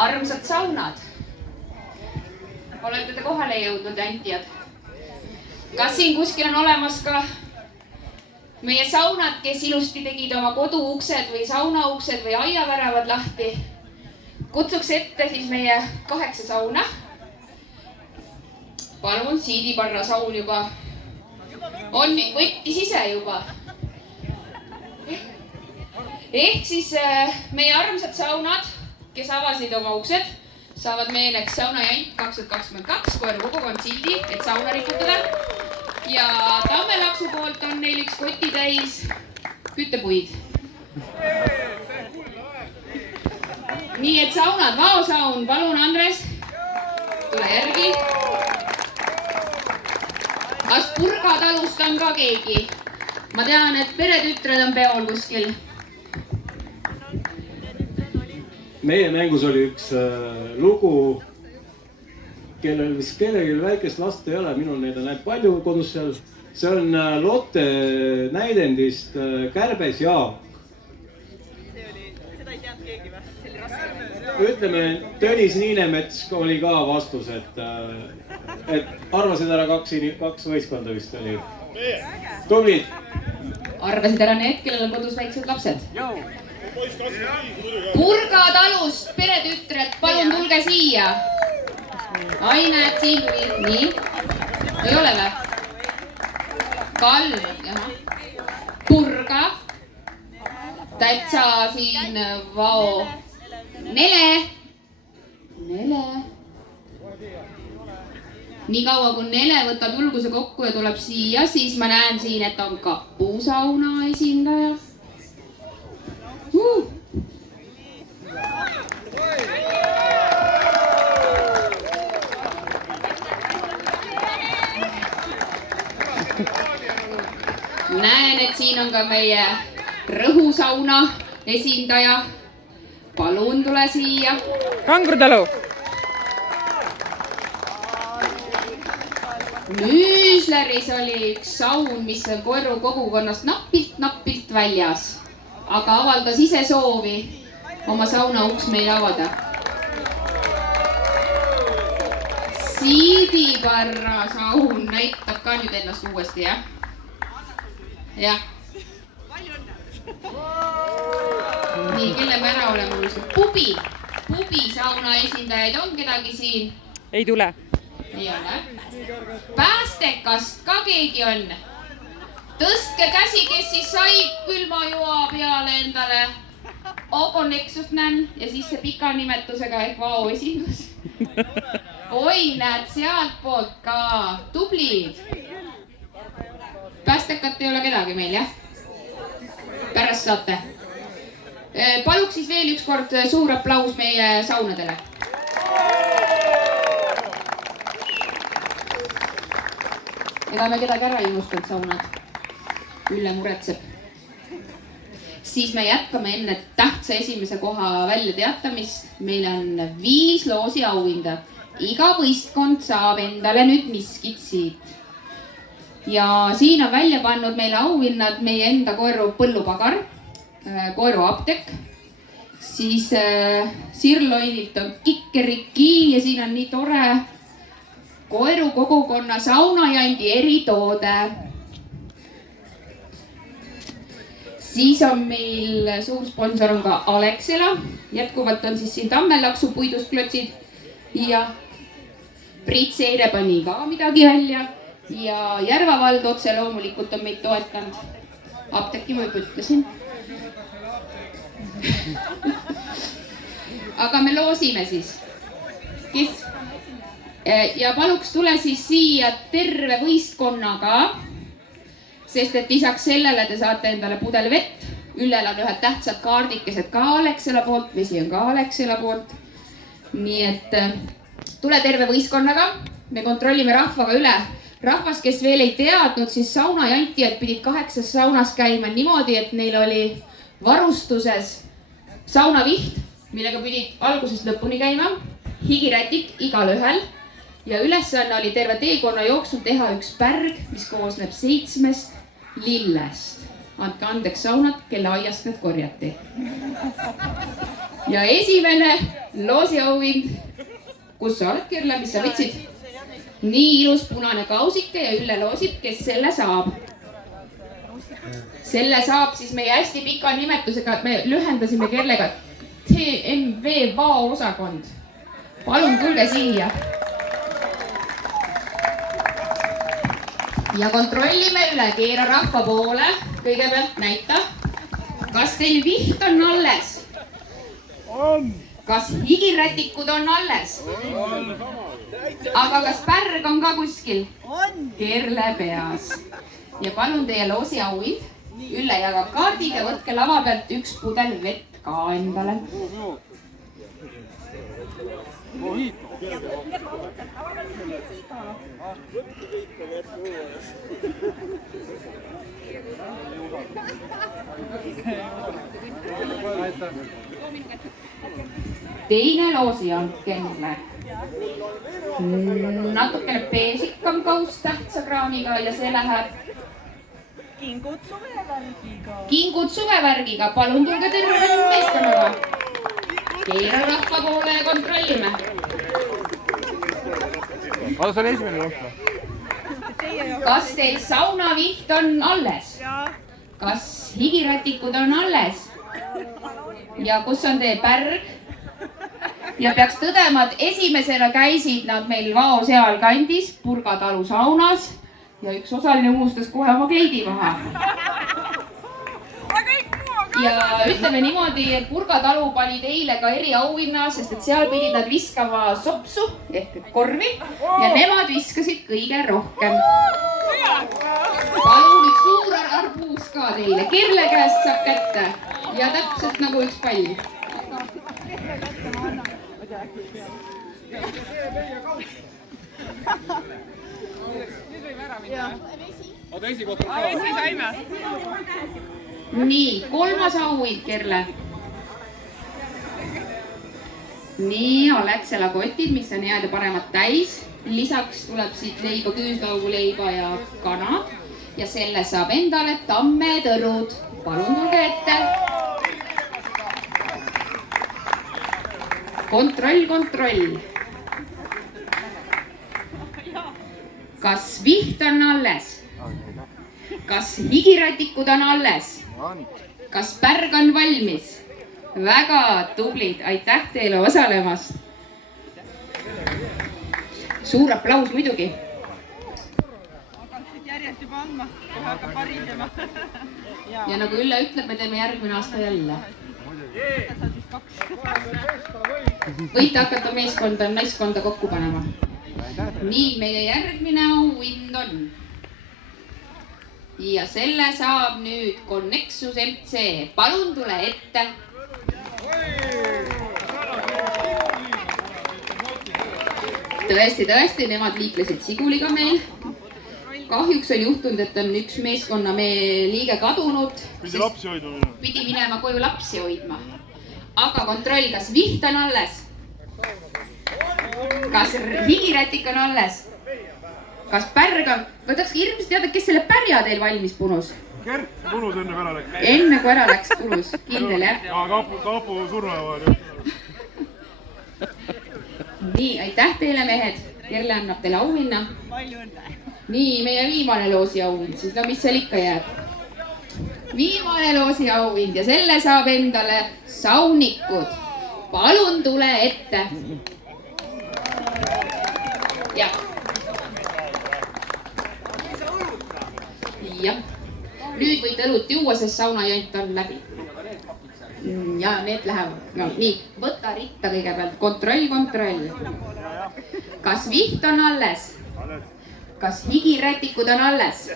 Armsad saunad. Olete te kohale jõudnud, jantijad? Kas siin kuskil on olemas ka meie saunad, kes ilusti tegid oma koduuksed või saunauksed või aiaväravad lahti? Kutsuks ette siis meie 8 sauna. Palun, Siidiparra saun juba on võttis ise juba. Ehk siis meie armsad saunad, kes avasid oma uksed, saavad meeneks Saunajant 2022 Koeru kogukond sildi, et sauna riputada. Ja Tammelaksu poolt on neil üks kotitäis küttepuid. Nii et saunad, vaosaun, palun Andres, tule järgi. Kas Purgatalust on ka keegi? Ma tean, et peretütred on peol kuskil. Meie mängus oli üks lugu, kellel vist kellelgi väikest last ei ole, minul neid on näinud palju kodus seal. See on Lotte näidendist Kärbes Jaak. Seda ei teadnud keegi või? See oli raske. Ütleme, Tõnis Niinemets oli ka vastus, et arvasid ära 2 võistkonda vist oli. Tublid! Arvasid ära need, kellel on kodus väiksed lapsed. Purgatalust peretütred, palun tulge siia. Ai, näed, siin tuli. Nii. Ei ole või? Kalm. Purga. Täitsa siin vao. Nele. Nii kaua kui Nele võtab julguse kokku ja tuleb siia, siis ma näen siin, et on kapusauna esindaja. Näen, et siin on ka meie Rõhusauna esindaja. Palun tule siia. Kangrutalu. Müüsleris oli üks saun, mis on Koeru kogukonnast napilt väljas, aga avaldas ise soovi oma sauna uks meile avada. Siidiparra saun näitab ka nüüd ennast uuesti, jah? Jah. Nii, kelle me ära oleme uusnud? Pubi sauna esindajaid on kedagi siin? Ei tule. Ei ole. Päästekast ka keegi on? Tõstke käsi, kes siis sai külmajoa peale endale Ogoneksust näen ja siis see pika nimetusega ehk vao esindus. Oi, näed sealt poolt ka. Tublid. Päästekat ei ole kedagi meil, jah? Pärast saate. Paluks siis veel üks kord suur aplaus meie saunadele. Ega me kedagi ära ei unustanud saunad. Ülle muretseb. Siis me jätkame enne tähtsa esimese koha välja teatamist. Meil on 5 loosi auhinda. Iga võistkond saab endale nüüd miskit siit. Ja siin on välja pannud meile auhinnad meie enda Koeru põllupagar, Koeru aptek, siis Sirloinilt on Kikeriki ja siin on nii tore Koeru kogukonna Saunajandi eritoode. Siis on meil suur sponsor on ka Alexela. Jätkuvalt on siis siin Tammelaksu puidust klotsid ja Priit Seire pani ka midagi välja. Ja Järvavald otse loomulikult on meid toetanud. Apteki ma juba ütlesin. Aga me loosime siis. Kes? Ja paluks tule siis siia terve võistkonnaga, sest et lisaks sellele te saate endale pudel vett. Üllel on ühed tähtsad kaardikesed ka Alexela poolt, vesi on ka Alexela poolt. Nii et tule terve võistkonnaga. Me kontrollime rahvaga üle. Rahvas, kes veel ei teadnud, siis saunajantijad pidid 8 saunas käima niimoodi, et neil oli varustuses saunaviht, millega pidid algusest lõpuni käima, higirätik igal ühel ja ülesanne oli terve teekonna jooksul teha üks pärg, mis koosneb 7 lillest. Andke andeks saunad, kelle aiast need korjati. Ja esimene loosiauhind. Kus sa oled, Kirle, mis sa võtsid? Nii ilus punane kausike ja Ülle loosib, kes selle saab. Selle saab siis meie hästi pika nimetusega, et me lühendasime Kirlega TMV vaoosakond. Palun tulge siia. Ja kontrollime üle, keera rahva poole. Kõigepealt näita. Kas teil viht on alles? On! Kas higirätikud on alles? On! Aga kas pärg on ka kuskil? On! Kerle peas. Ja palun teie loosi auhind. Ülle jagab kaardid ja võtke lava pealt üks pudel vett ka endale. Teine loosi on Kerle. Natukene peesikam kaust tähtsa kraaniga ja see läheb Kingud suvevärgiga. Kingud suvevärgiga. Palun tulge terve meeskonnaga. Keera rahva poole ja kontrollime. Aga see on esimene koht. Kas teil saunaviht on alles? Kas higirätikud on alles? Ja kus on teie pärg? Ja peaks tõdema, et esimesena käisid nad meil vao sealkandis Purga talu saunas ja üks osaline unustas kohe oma kleidi maha. Ja ütleme niimoodi, et Purga talu pani teile ka eriauhinna, sest et seal pidid nad viskama sopsu ehk korvi ja nemad viskasid kõige rohkem. Palun üks suur arbuus ka teile. Kirle käest saab kätte ja täpselt nagu üks pall. Vesi saime. Nii, kolmas auhind, Kerle. Nii, Alexela kotid, mis on head ja paremad täis. Lisaks tuleb siit leiba, küüslauguleiba ja kanad. Ja selle saab endale tammetõrud. Palun tulge ette. Kontroll, kontroll. Kas viht on alles? Kas higirätikud on alles? Kas pärg on valmis? Väga tublid, aitäh teile osalemast. Suur aplaus muidugi. Hakkasid järjest juba andma, kohe hakkab parisema. Ja nagu Ülle ütleb, me teeme järgmine aasta jälle. Võite hakata meeskonda, naiskonda kokku panema. Nii, meie järgmine auhind on. Ja selle saab nüüd Connexus MC. Palun tule ette. Tõesti, nemad liiklesid Siguliga meil. Kahjuks on juhtunud, et on üks meeskonna liige kadunud. Pidi lapsi hoidma minema. Pidi minema koju lapsi hoidma. Aga kontroll, kas viht on alles? Kas higirätik on alles? Kas pärg on? Ma tahaks hirmsasti teada, kes selle pärja teil valmis punus? Kert punus enne kui ära läks. Enne kui ära läks punus, kindel jah? Ja kapu surmavad. Nii, aitäh teile mehed. Kerle annab teile auhinna. Palju õnne. Nii, meie viimane loosi auhind, siis no mis seal ikka jääb? Viimane loosi auhind ja selle saab endale saunikud. Palun tule ette. Jah. Jah. Nüüd võite õlut juua, sest saunajont on läbi. Ja need lähevad. No, nii, võta ritta kõigepealt. Kontroll. Kas viht on alles? Kas higirätikud on alles?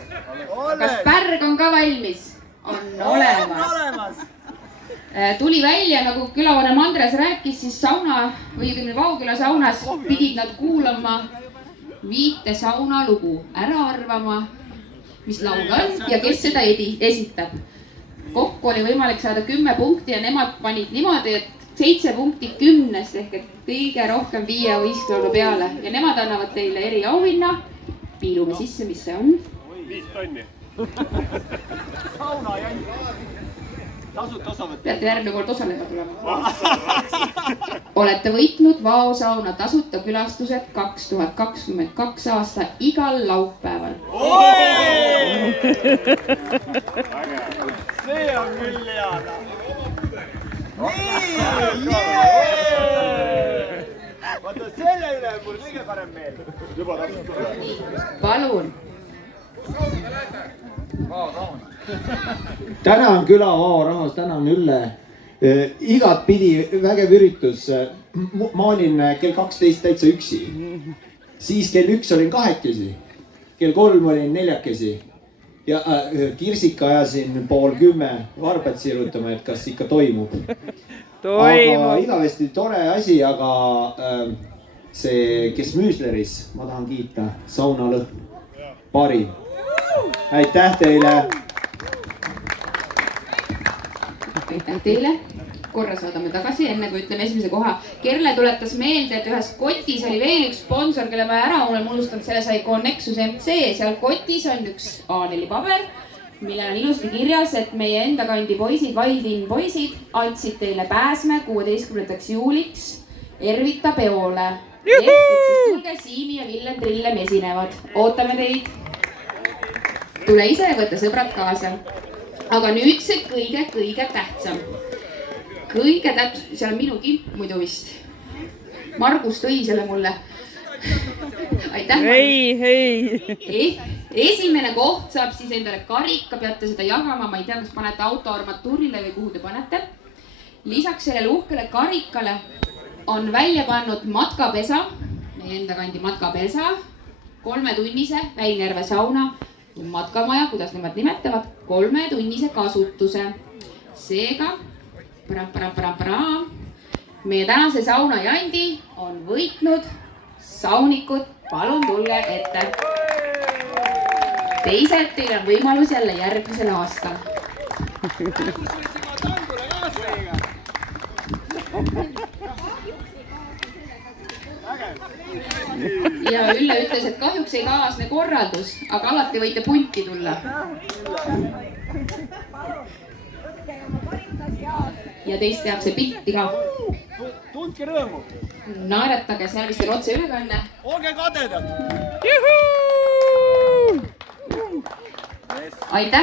Kas pärg on ka valmis? On olemas. Tuli välja, nagu külavanem Andres rääkis, siis sauna või Vauküla saunas pidid nad kuulama 5 sauna lugu, ära arvama, mis laul on ja kes seda esitab. Kokku oli võimalik saada 10 punkti ja nemad panid niimoodi, et 7 punkti 10 ehk et kõige rohkem 5 võistlaulu peale ja nemad annavad teile eriauhinna. Piilume sisse, mis see on? 5 tonni. peate järgmine kord osalema tulema. Olete võitnud Vaosauna tasuta külastused 2022 aasta igal laupäeval. See on küll hea. Vaata selle üle on mul kõige parem meel. Palun. Tänan küla Vao rahvas, tänan Ülle. Igat pidi vägev üritus. Ma olin kell 12 täitsa üksi. Siis kell 1 olin kahekesi. Kell 3 olin neljakesi. Ja Kirsika ajasin 9:30 varbad sirutama, et kas ikka toimub. Aga igavesti tore asi, aga see, kes Müsleris, ma tahan kiita, saunalõhn, parim. Aitäh teile! Aitäh teile! Korra saadame tagasi, enne kui ütleme esimese koha. Kerle tuletas meelde, et ühes kotis oli veel üks sponsor, kelle ma ära olen unustanud, selle sai Connexus MC. Seal kotis on üks A4 paber, millel on ilusti kirjas, et meie enda kandi poisid, Valdin poisid, andsid teile pääsme 16. juuliks Ervita peole. Et siis tulge Siimi ja Villem Trillem esinevad. Ootame teid. Tule ise ja võtta sõbrad kaasa. Aga nüüd see kõige tähtsam. Kõige täpselt, seal on minu kimp muidu vist. Margus tõi selle mulle. Aitäh, Margus. Esimene koht saab siis endale karika, peate seda jagama. Ma ei tea, kas panete auto armatuurile või kuhu te panete. Lisaks sellele uhkele karikale on välja pannud matkapesa, meie enda kandi matkapesa, 3-tunnise Väinjärve sauna, matkamaja, kuidas nemad nimetavad, 3-tunnise kasutuse. Seega, meie tänase sauna jandi on võitnud saunikud, palun tulge ette. Teised, teil on võimalus jälle järgmisel aastal. Ja Ülle ütles, et kahjuks ei kaasne korraldus, aga alati võite punti tulla. Ja teist tehakse pilti ka. Tundke rõõmu. Naeratage, seal vist on otse ülekanne. Olge kadedad. Aitäh!